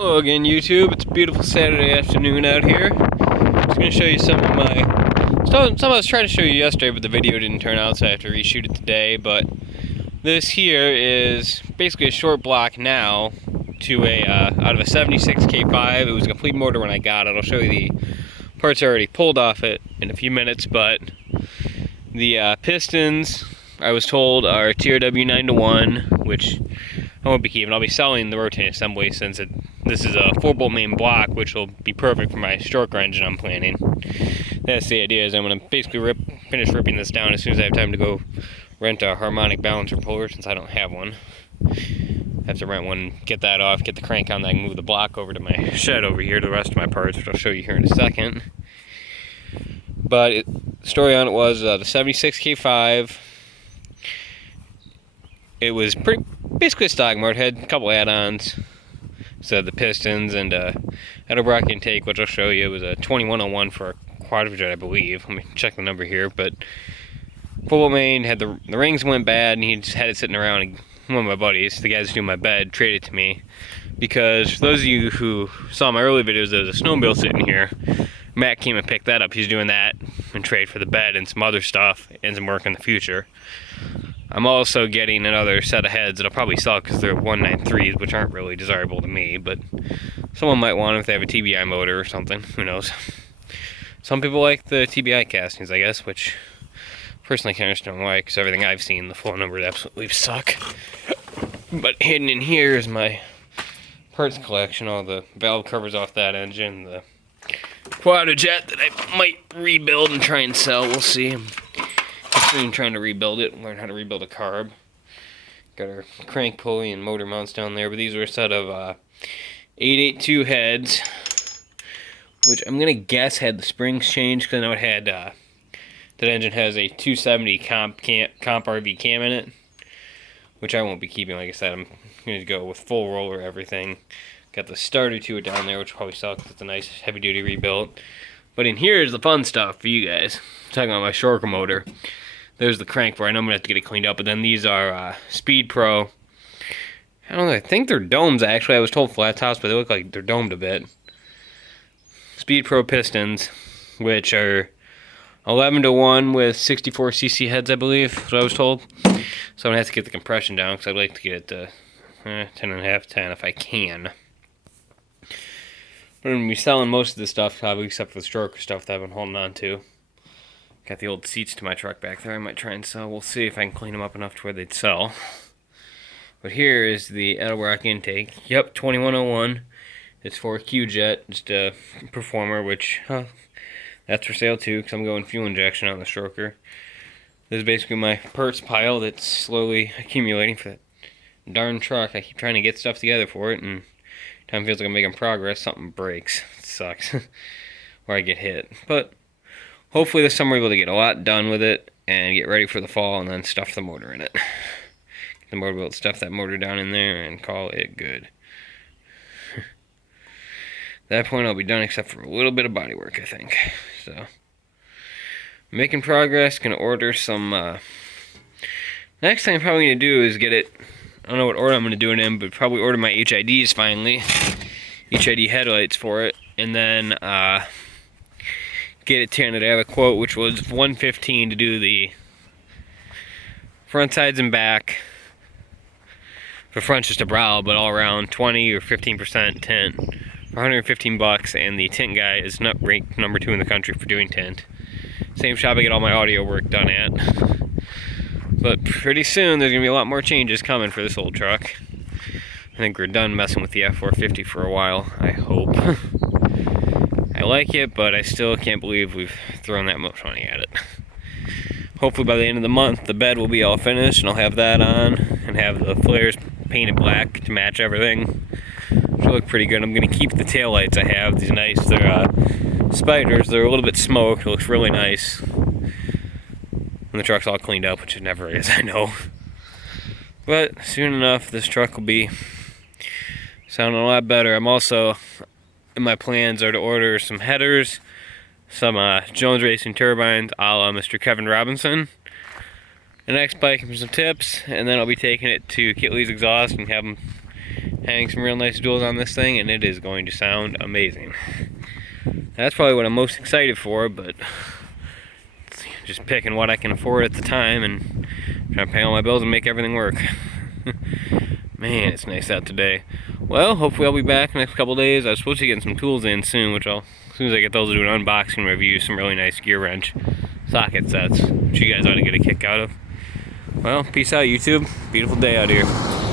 Hello again, YouTube. It's a beautiful Saturday afternoon out here. I'm just going to show you some of I was trying to show you yesterday, but the video didn't turn out, so I have to reshoot it today. But this here is basically a short block now to out of a 76 K5. It was a complete motor when I got it. I'll show you the parts I already pulled off it in a few minutes, but the pistons, I was told, are TRW 9-to-1, which I won't be keeping. I'll be selling the rotating assembly since this is a 4-bolt main block, which will be perfect for my stroker engine I'm planning. That's the idea, is I'm going to basically finish ripping this down as soon as I have time to go rent a harmonic balancer puller, since I don't have one. I have to rent one, get that off, get the crank on, then I can move the block over to my shed over here to the rest of my parts, which I'll show you here in a second. But the story on it was the 76 K5. It was basically a stock motor. It had a couple add-ons. So the pistons and had a rock intake, which I'll show you. It was a 2101 for a quadrijet, I believe. Let me check the number here. But 4-bolt main, had the rings went bad, and he just had it sitting around. And one of my buddies, the guy that's doing my bed, traded it to me. Because for those of you who saw my early videos, there was a snowmobile sitting here. Matt came and picked that up. He's doing that in trade for the bed and some other stuff and some work in the future. I'm also getting another set of heads that I'll probably sell because they're 193s, which aren't really desirable to me, but someone might want them if they have a TBI motor or something. Who knows? Some people like the TBI castings, I guess, which personally I can't understand why, because everything I've seen, the flow numbers absolutely suck. But hidden in here is my parts collection, all the valve covers off that engine, the quadrijet that I might rebuild and try and sell. We'll see. I'm trying to rebuild it, learn how to rebuild a carb. Got our crank pulley and motor mounts down there, but these are a set of 882 heads, which I'm gonna guess had the springs changed, because I know it had that engine has a 270 comp RV cam in it, which I won't be keeping. Like I said, I'm gonna go with full roller everything. Got the starter to it down there, which will probably sell because it's a nice heavy duty rebuild. But in here is the fun stuff for you guys. I'm talking about my Shorker motor. There's the crank for it. I know I'm going to have to get it cleaned up. But then these are Speed Pro. I don't know. I think they're domes, actually. I was told flat tops, but they look like they're domed a bit. Speed Pro pistons, which are 11-to-1 with 64cc heads, I believe. That's what I was told. So I'm going to have to get the compression down, because I'd like to get it to 10.5, 10 if I can. But I'm going to be selling most of this stuff, probably, except for the stroker stuff that I've been holding on to. Got the old seats to my truck back there I might try and sell. We'll see if I can clean them up enough to where they'd sell. But here is the Edelbrock intake. Yep, 2101. It's for a Q-Jet, just a Performer, which, that's for sale too, because I'm going fuel injection on the stroker. This is basically my parts pile that's slowly accumulating for that darn truck. I keep trying to get stuff together for it, and time feels like I'm making progress, something breaks. It sucks. Or I get hit. But hopefully this summer we'll be able to get a lot done with it and get ready for the fall and then stuff the motor in it. Get the motor built, stuff that motor down in there and call it good. At that point I'll be done except for a little bit of body work, I think. So, making progress, gonna order some, next thing I'm probably gonna do is get it, I don't know what order I'm gonna do it in, but probably order my HIDs finally. HID headlights for it, and then, get it tinted. I have a quote which was $115 to do the front sides and back. For front just a brow, but all around 20 or 15% tint for $115, and the tint guy is not ranked number 2 in the country for doing tint. Same shop I get all my audio work done at. But pretty soon there's gonna be a lot more changes coming for this old truck. I think we're done messing with the F450 for a while, I hope. I like it, but I still can't believe we've thrown that much money at it. Hopefully by the end of the month, the bed will be all finished, and I'll have that on, and have the flares painted black to match everything. Which will look pretty good. I'm going to keep the taillights I have. These nice, they're Spiders. They're a little bit smoked. It looks really nice. And the truck's all cleaned up, which it never is, I know. But soon enough, this truck will be sounding a lot better. I'm also... my plans are to order some headers, some Jones Racing turbines a la Mr. Kevin Robinson, an X-Bike and some tips, and then I'll be taking it to Kitley's Exhaust and have hang some real nice jewels on this thing, and it is going to sound amazing. That's probably what I'm most excited for, but just picking what I can afford at the time and trying to pay all my bills and make everything work. Man, it's nice out today. Well, hopefully I'll be back next couple days. I was supposed to get some tools in soon, which as soon as I get those, I'll do an unboxing review, some really nice gear wrench socket sets, which you guys ought to get a kick out of. Well, peace out, YouTube. Beautiful day out here.